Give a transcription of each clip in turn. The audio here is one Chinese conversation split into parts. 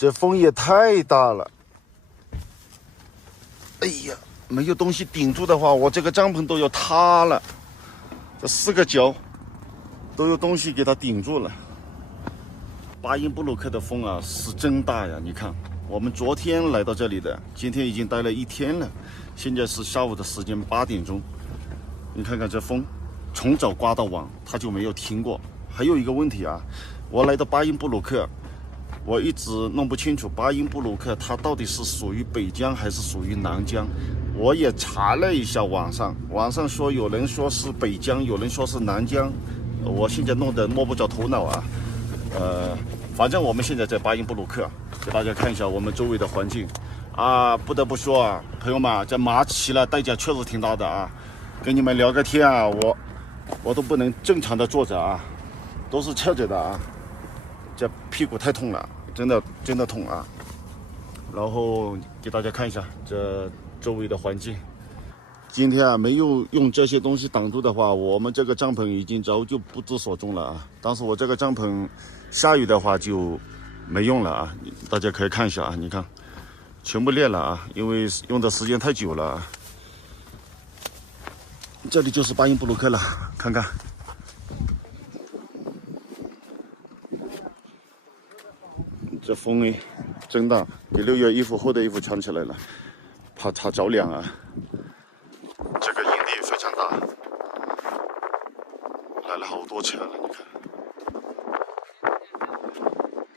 这风也太大了。哎呀，没有东西顶住的话，我这个帐篷都要塌了。这4个角都有东西给它顶住了。巴音布鲁克的风啊，是真大呀！你看，我们昨天来到这里的，今天已经待了1天了。现在是下午的时间8点钟，你看看这风，从早刮到晚，它就没有停过。还有一个问题啊，我来到巴音布鲁克，我一直弄不清楚巴音布鲁克它到底是属于北疆还是属于南疆。我也查了一下网上说有人说是北疆，有人说是南疆，我现在弄得摸不着头脑啊。反正我们现在在巴音布鲁克，给大家看一下我们周围的环境啊。不得不说啊，朋友们，这马骑了代价确实挺大的啊。跟你们聊个天啊，我都不能正常的坐着啊，都是侧着的啊。这屁股太痛了，真的痛啊。然后给大家看一下这周围的环境。今天啊，没有用这些东西挡住的话，我们这个帐篷已经早就不知所踪了啊。但是我这个帐篷下雨的话就没用了啊，大家可以看一下啊，你看全部裂了啊，因为用的时间太久了啊。这里就是巴音布鲁克了，看看。这风哎，真大，给6月衣服厚的衣服穿起来了，怕它着凉啊。这个营地非常大，来了好多车了，你看，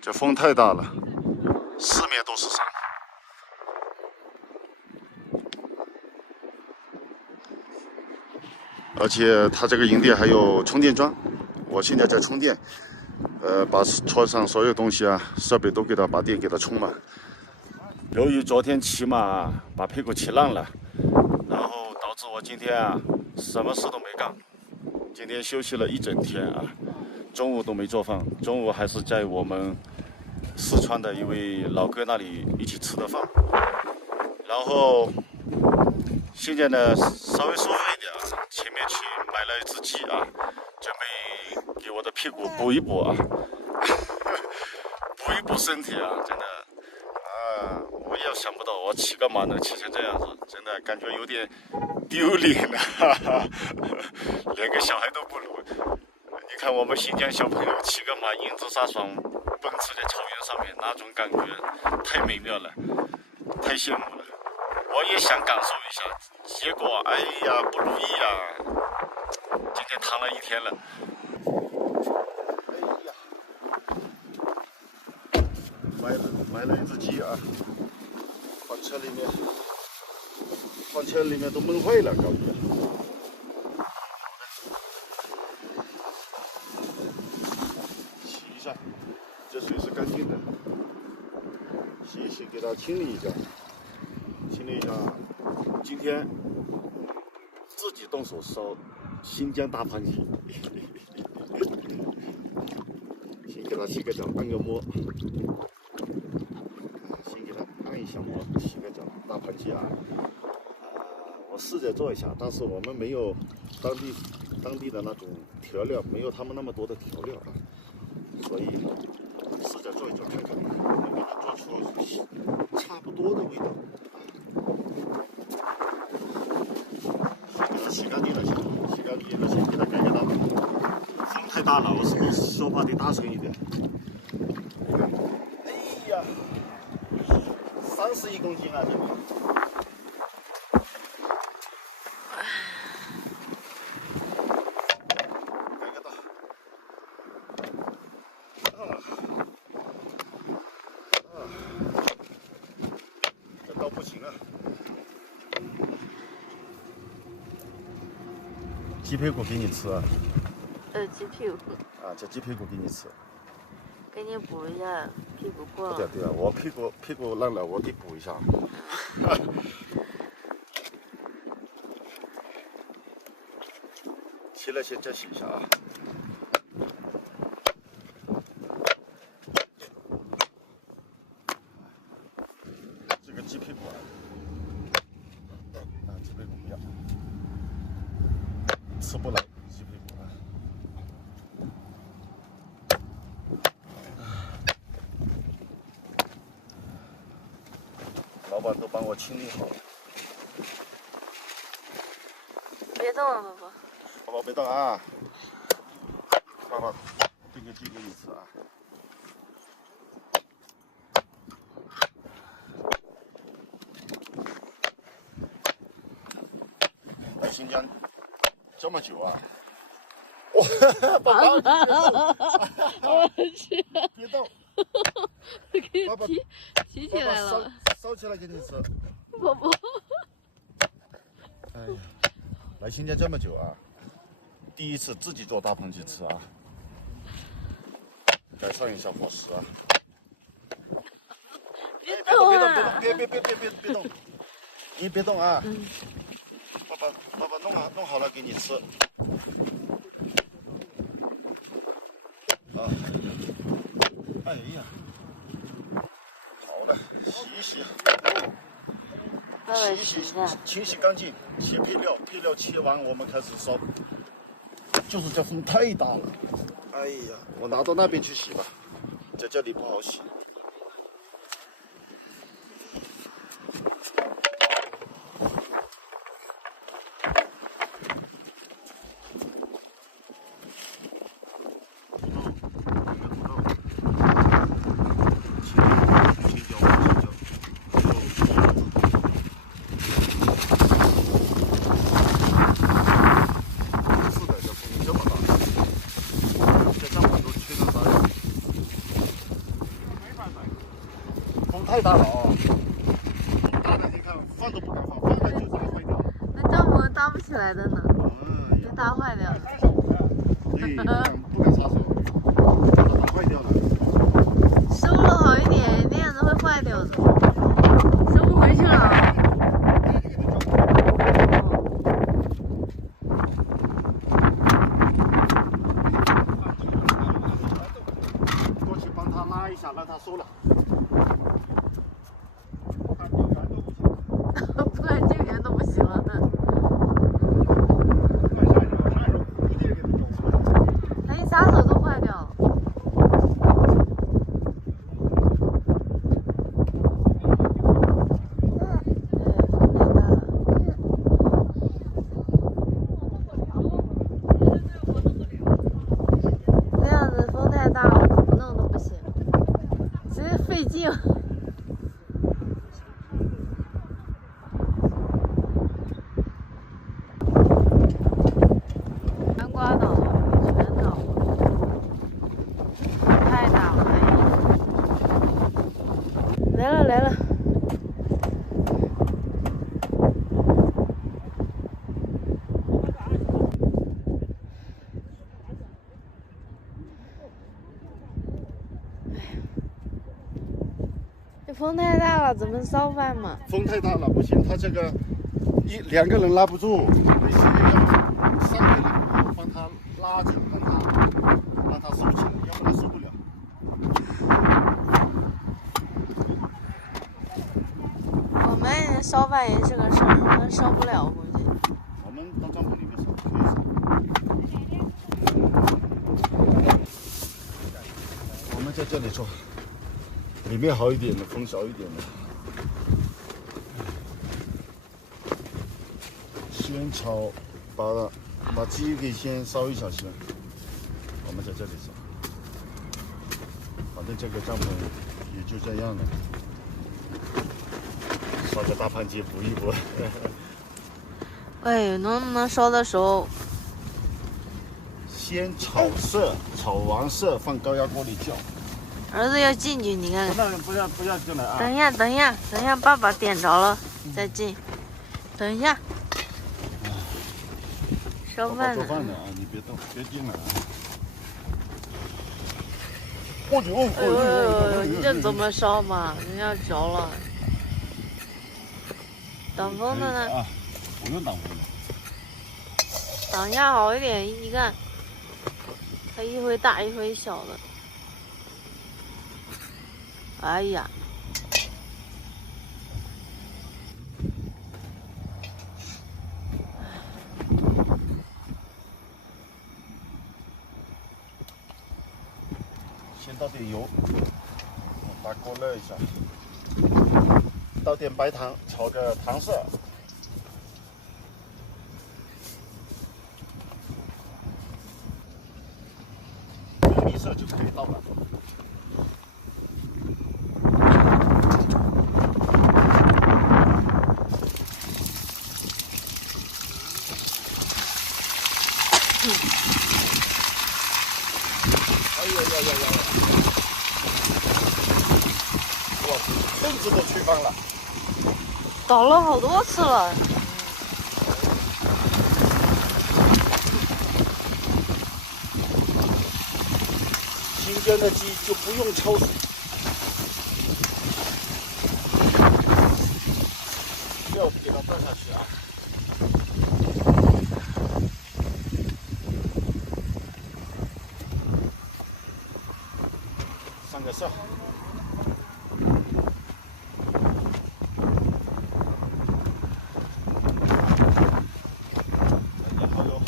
这风太大了，四面都是山。而且它这个营地还有充电桩，我现在在充电，把车上所有东西啊设备都给它把电给它充满。由于昨天骑马把屁股骑烂了，然后导致我今天啊什么事都没干，今天休息了1整天啊，中午都没做饭，中午还是在我们四川的一位老哥那里一起吃的饭，然后现在呢稍微舒服一点啊，前面去买了一只鸡啊，准备给我的屁股补一补啊，补一补身体啊，真的啊，我也想不到我骑个马能骑成这样子，真的感觉有点丢脸了，哈哈，连个小孩都不如。你看我们新疆小朋友骑个马英姿飒爽奔驰在草原上面，那种感觉太美妙了，太羡慕了。我也想感受一下，结果哎呀不如意啊！今天躺了1天了。哎呀，买了一只鸡啊，放车里面都闷坏了，搞的。洗一下，这水是干净的，洗一洗，给它清理一下。今天自己动手烧新疆大盘鸡，先给它洗个脚，按个摩，先给它按一下摩，洗个脚。大盘鸡啊，我试着做一下，但是我们没有当地的那种调料，没有他们那么多的调料啊，所以试着做一做看看，能不能做出差不多的味道。洗干净了先，给它盖个大门。风太大了，我是不是说话得大声一点？哎呀，31公斤啊，这个。盖个大。这刀不行啊。鸡屁股给你吃啊？鸡屁股。啊，这鸡屁股给你吃。给你补一下屁股破了。对啊，我屁股烂了，我得补一下。洗了先再洗一下啊。这个鸡屁股啊，鸡屁股不要，吃不来鸡屁股啊。板都帮我清理好了。别动啊，宝宝。宝宝别动啊！爸爸炖个鸡给你吃啊！来新疆这么久啊！哇，宝宝我去，别动！给爸爸提起来了。烧起来给你吃。宝宝。哎呀，来新疆这么久啊，第一次自己做大螃蟹吃啊！该上一下伙食啊！别动啊！别动！你别动啊！爸爸弄好了给你吃。啊！哎呀，好了，洗一洗。清洗干净，切配料，配料切完我们开始烧。就是这风太大了，哎呀，我拿到那边去洗吧，在这里不好洗。太大了啊！大的你看放都不敢放，放了就砸坏掉。那帐篷搭不起来的呢，被搭坏掉了。对，不敢撒手，把它打坏掉了。收了好一点，那样子会坏掉的。收不回去了啊。过去帮他拉一下，让他收了。不敢救援都不行了。他一撒手都坏掉了。那样子风太大了，怎么弄都不行，直接费劲。刮倒了，全倒了，太大了！哎呀，来了！这风太大了，怎么烧饭嘛？风太大了，不行，他这个两个人拉不住，必须要3个人帮他拉紧，让他收起来，要不然收不了。我们烧饭也是个事儿，我们烧不了，估计。我们到帐篷里面烧可以烧。我们在这里做，里面好一点的，风小一点的。先炒，把鸡给先烧一下先，我们在这里烧。反正这个帐篷也就这样了，烧个大盘鸡补一补。哎，能不能烧的时候？先炒色，炒完色放高压锅里叫。儿子要进去，你看看。不要进来啊！等一下，爸爸点着了再进。等一下。烧饭呢？做饭的啊，你别动，别进来啊！你这怎么烧嘛？人家着了。挡风的呢？啊，不用挡风的。挡一下好一点，你看，它一回大一回小的。哎呀！先倒点油，把锅热一下。倒点白糖，炒个糖色。米色就可以倒了。哎呀呀呀呀！我凳子都吹翻了。倒了好多次了。新鲜的鸡就不用焯水，料给它倒下去啊。上个色。好油。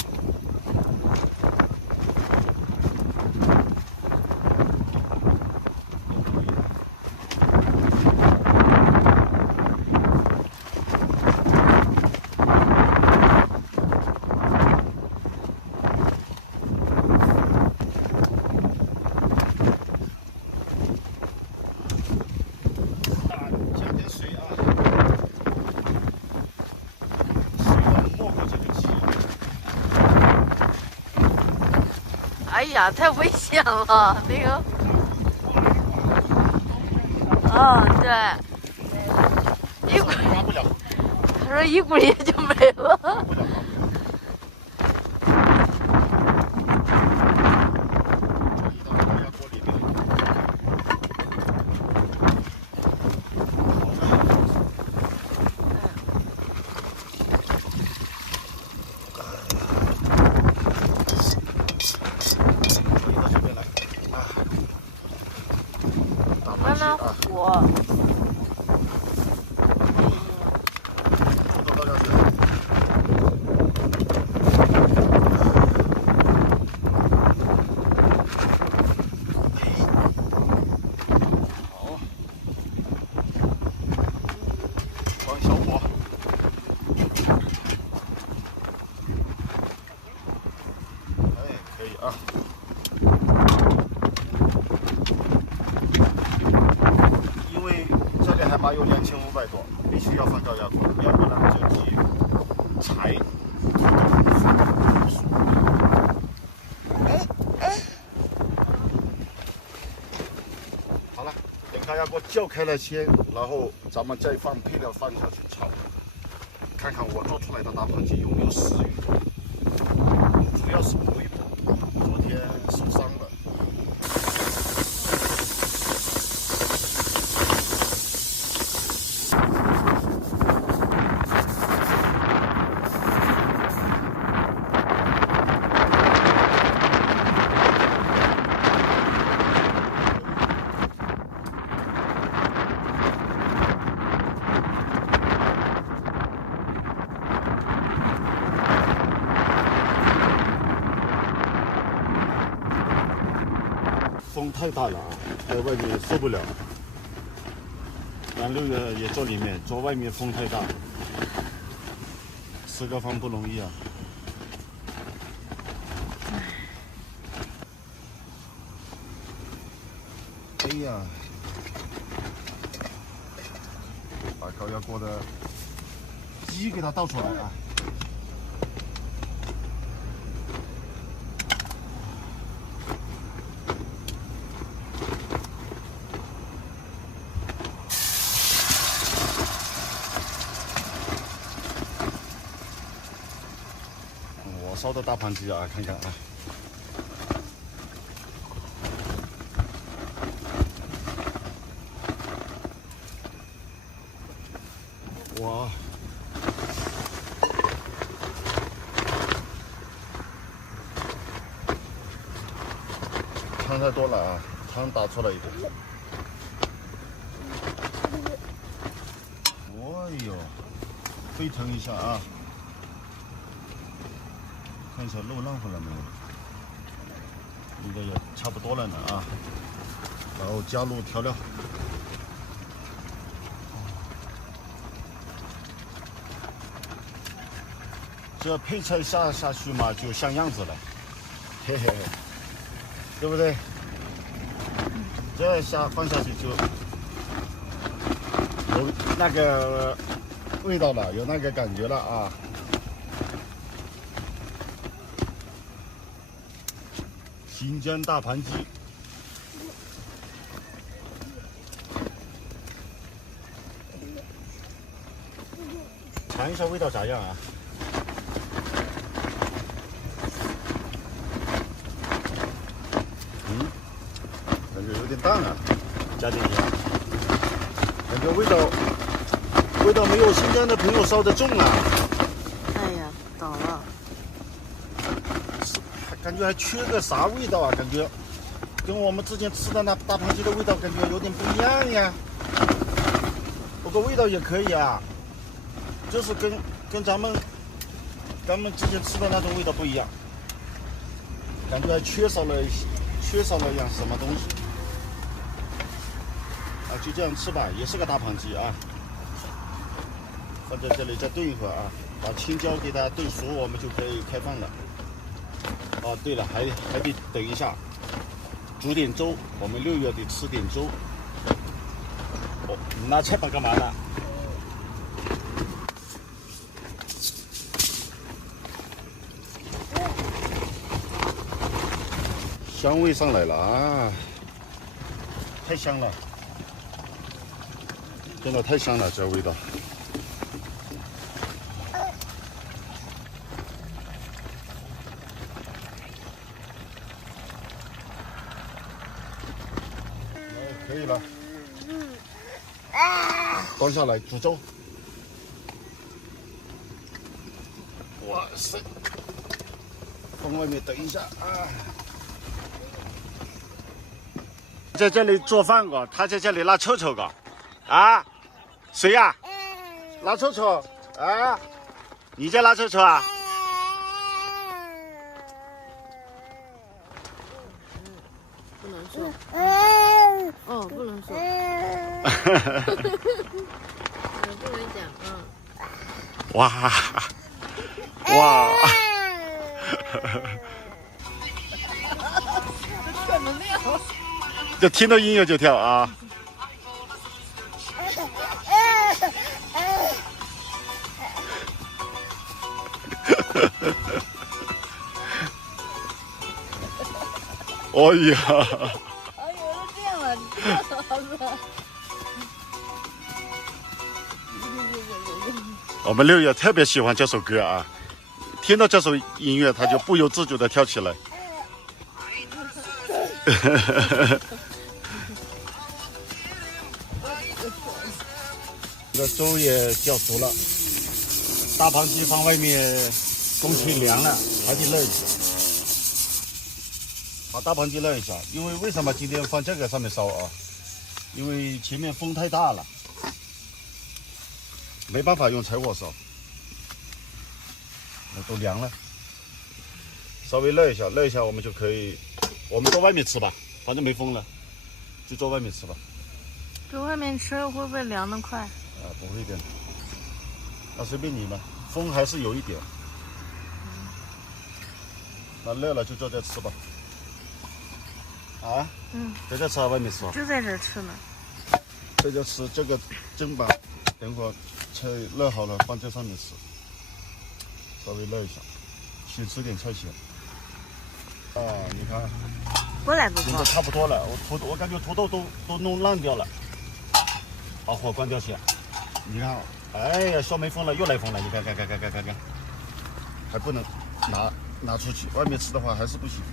哎呀，太危险了，那个。对。一股，他说一股烟就没了。慢慢火。小火，哎，可以啊。因为这里海拔有2500多，必须要放高压锅，要不然这鸡柴好了，等高压锅叫开了先，然后咱们再放配料放下去炒。看看我做出来的大盘鸡有没有食欲，主要是胃部，昨天受伤了。风太大了啊，在外面受不了。俺6月也坐里面，坐外面风太大，吃个饭不容易啊。哎呀，把高压锅的鸡给它倒出来啊。我烧的大盘鸡啊，看看啊。哇！汤太多了啊，汤打出来一点。哦呦，沸腾一下啊！看一下肉烂回来没有？应该也差不多了呢啊。然后加入调料。这配菜下去嘛，就像样子了，嘿嘿，对不对？这放下去就有那个味道了，有那个感觉了啊！新疆大盘鸡，尝一下味道咋样啊？感觉有点淡啊，加点盐，感觉味道没有新疆的朋友烧的重啊。哎呀，倒了。感觉还缺个啥味道啊？感觉跟我们之前吃的那大盘鸡的味道感觉有点不一样呀。不过味道也可以啊，就是跟咱们之前吃的那种味道不一样，感觉还缺少了一样什么东西。啊，就这样吃吧，也是个大盘鸡啊。放在这里再炖一会儿啊，把青椒给它炖熟，我们就可以开饭了。哦，对了，还得等一下，煮点粥。我们6月得吃点粥。哦，你拿菜板干嘛呢？香味上来了啊，太香了，真的太香了，这味道。可以了，端下来煮粥。哇塞，放外面等一下啊。在这里做饭个，他在这里拉臭臭个，啊，谁呀？拉臭臭啊？你在拉臭臭啊？不能说。哦，不能说。不能讲啊。哇哇！就听到音乐就跳啊！哎呀！哎呦，都这样了，你跳啥子？我们6月特别喜欢这首歌啊，听到这首音乐，他就不由自主的跳起来。这个粥也叫熟了，大盘鸡放外面东西凉了，还得热一下。把大盘鸡热一下，因为什么今天放这个上面烧啊？因为前面风太大了，没办法用柴火烧，那都凉了。稍微热一下，我们就可以，我们坐外面吃吧，反正没风了，就坐外面吃吧。在外面吃会不会凉得快？不会的，那随便你们，风还是有一点。那热了就坐这吃吧。啊？在这吃还外面吃啊？就在这吃呢。在这吃这个砧板，等会儿菜热好了放这上面吃，稍微热一下，先吃点菜先。啊，你看，过来不现在差不多了，我感觉土豆都弄烂掉了。把火关掉先。你看，哎呀，小没风了，又来风了，你看，还不能拿出去，外面吃的话还是不行。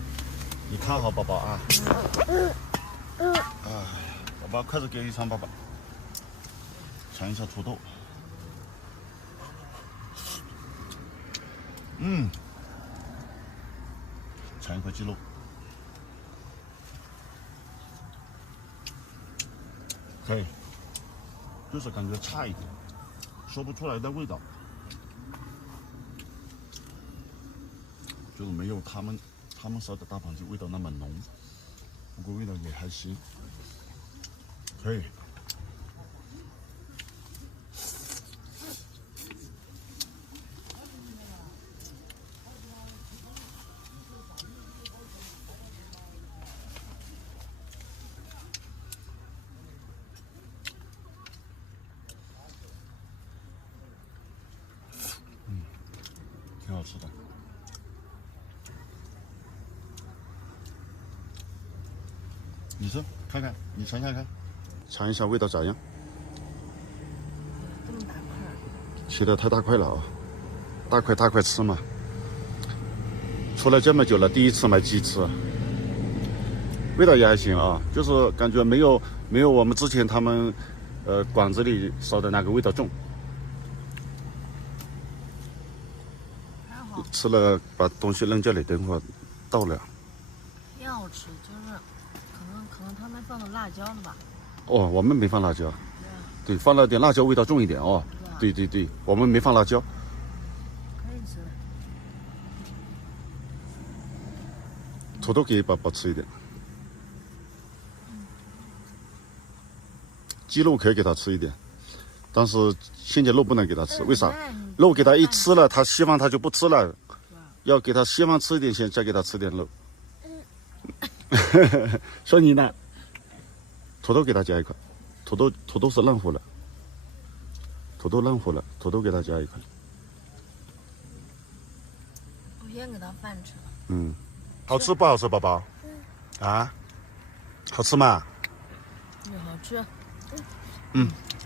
你看好宝宝啊。我把筷子给一尝爸爸，尝一下土豆。尝一块鸡肉。可以，就是感觉差一点，说不出来的味道，就是没有他们烧的大盘鸡味道那么浓，不过味道也还行，可以。你说看看，你尝尝看，尝一下味道咋样？这么大块儿，切的太大块了啊，大块吃嘛。出来这么久了，第一次买鸡翅，味道也还行啊，就是感觉没有我们之前他们馆子里烧的那个味道重。还好，吃了把东西扔这里，等会儿倒了。挺好吃，就是可能他们放的辣椒了吧？哦，我们没放辣椒，对啊，对，放了点辣椒，味道重一点哦。对对，我们没放辣椒。可以吃。土豆给宝宝吃一点，鸡肉可以给他吃一点，但是现在肉不能给他吃，为啥？肉给他一吃了，他希望他就不吃了，要给他希望吃一点，先再给他吃点肉。说你呢？土豆给他加一块，土豆是烂糊了，土豆给他加一块。我先给他饭吃了。嗯，好吃不好吃，宝宝？啊，好吃吗？好吃。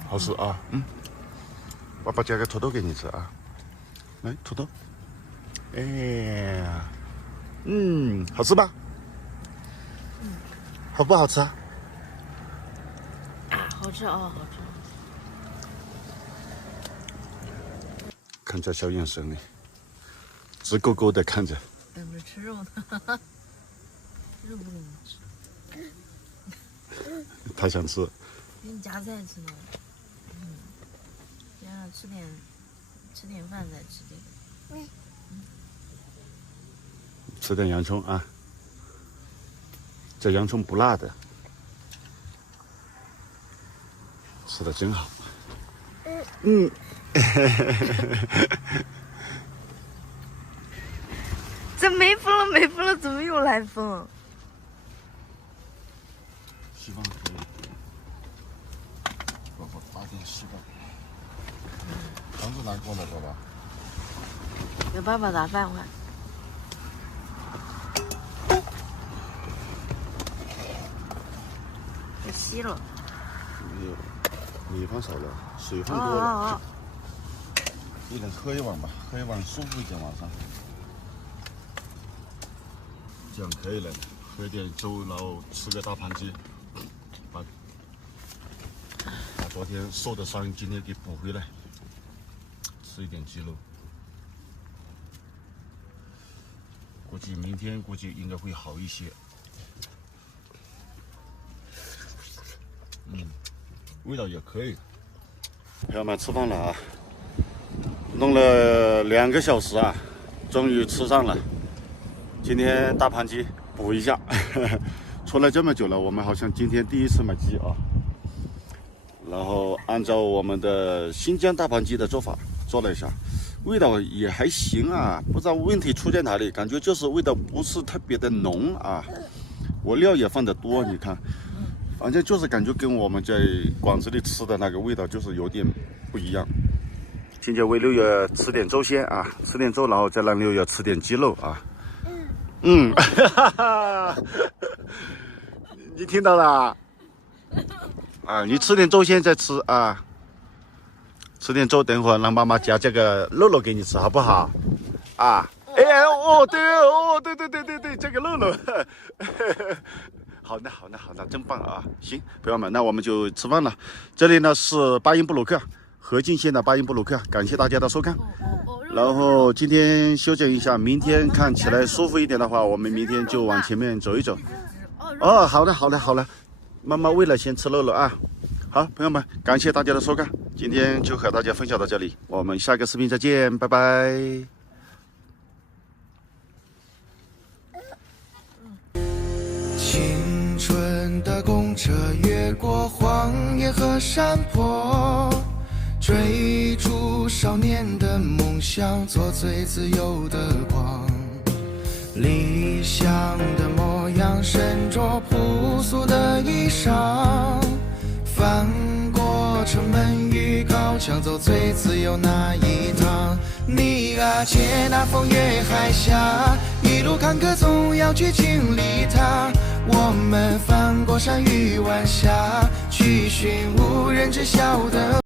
好吃啊。爸爸加个土豆给你吃啊。来，土豆。哎呀，好吃吧？好不好吃啊？好吃啊，好吃。看这小眼神哎，直勾勾的看着。等着吃肉呢，肉不给你吃，他想吃。给你夹菜吃呢。先让吃点饭再吃这个。吃点洋葱啊，这洋葱不辣的，吃的真好。这没风了，怎么又来风？希望可以，宝宝打点希望。房子拿过来，宝宝。给爸爸打饭快。给吸了。没有，米放少了，水放多了。一人喝一碗吧，喝一碗舒服一点，晚上。这样可以了，喝点粥，然后吃个大盘鸡，把昨天受的伤今天给补回来，吃一点鸡肉。估计明天应该会好一些。味道也可以。朋友们吃饭了啊，弄了2个小时啊，终于吃上了。今天大盘鸡补一下，出来这么久了，我们好像今天第一次买鸡啊。然后按照我们的新疆大盘鸡的做法做了一下，味道也还行啊，不知道问题出在哪里，感觉就是味道不是特别的浓啊。我料也放得多，你看，反正就是感觉跟我们在馆子里吃的那个味道就是有点不一样。今天为6月吃点粥先啊，吃点粥，然后再让6月吃点鸡肉啊。你听到了啊？你吃点粥先再吃啊，吃点粥，等会儿让妈妈夹这个肉肉给你吃，好不好？啊，对，这个肉肉，好的，真棒啊！行，朋友们，那我们就吃饭了。这里呢是巴音布鲁克，河静县的巴音布鲁克，感谢大家的收看。然后今天休整一下，明天看起来舒服一点的话，我们明天就往前面走一走。哦，好了，妈妈为了先吃肉肉啊。好，朋友们，感谢大家的收看，今天就和大家分享到这里，我们下个视频再见，拜拜。青春的公车越过荒野和山坡，追逐少年的梦想，做最自由的光。理想的模样，身着朴素的衣裳，翻过城门与高墙，走最自由那一趟。你啊，借那风越海峡，一路坎坷总要去经历它。我们翻过山与晚霞，去寻无人知晓的